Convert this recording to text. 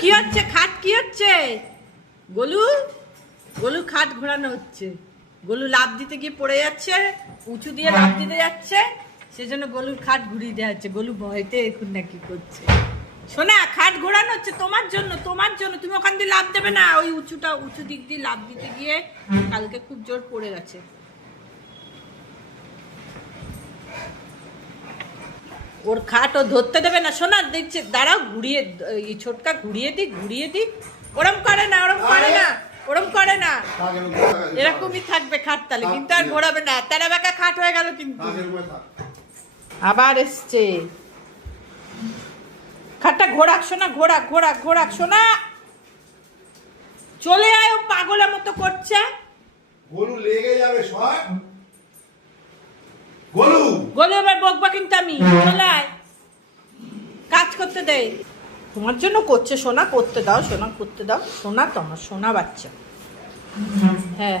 কি হচ্ছে? খাট কি হচ্ছে? গোলু গোলু খাট ঘোরানো হচ্ছে। গোলু লাফ দিতে গিয়ে পড়ে যাচ্ছে, উঁচু দিয়ে লাফ দিতে যাচ্ছে, সেজন্য গোলুর খাট ঘুরিয়ে দেওয়া হচ্ছে। গোলু ভয়তে এখন না কি করছে। শোনা, খাট ঘোরানো হচ্ছে তোমার জন্য, তোমার জন্য। তুমি ওখান দিয়ে লাফ দেবে না, ওই উঁচু দিক দিয়ে লাফ দিতে গিয়ে কালকে খুব জোর পড়ে গেছে। ওর খাট ও ধরতে দেবে না। শোনা, দেখছে, দাঁড়াও, ঘুরিয়ে, এই ছোটকা ঘুরিয়ে দিক। ওরম করে না, এরকমই থাকবে খাট তালে, কিন্তু আর ঘোরাবে না। তেরা বেঁকা খাট হয়ে গেল কিন্তু। আবার এসছে খাটটা। ঘোরাক শোনা, ঘোরাক শোনা। চলে আয়, ও পাগলের মতো করছে। গোলু লেগে যাবে সব। গোলু এবার বকবা কিন্তু আমি। চলে আয়, কাজ করতে দে। তোমার জন্য করছে সোনা, করতে দাও সোনা, করতে দাও সোনা, তোমার সোনা বাচ্চা। হ্যাঁ।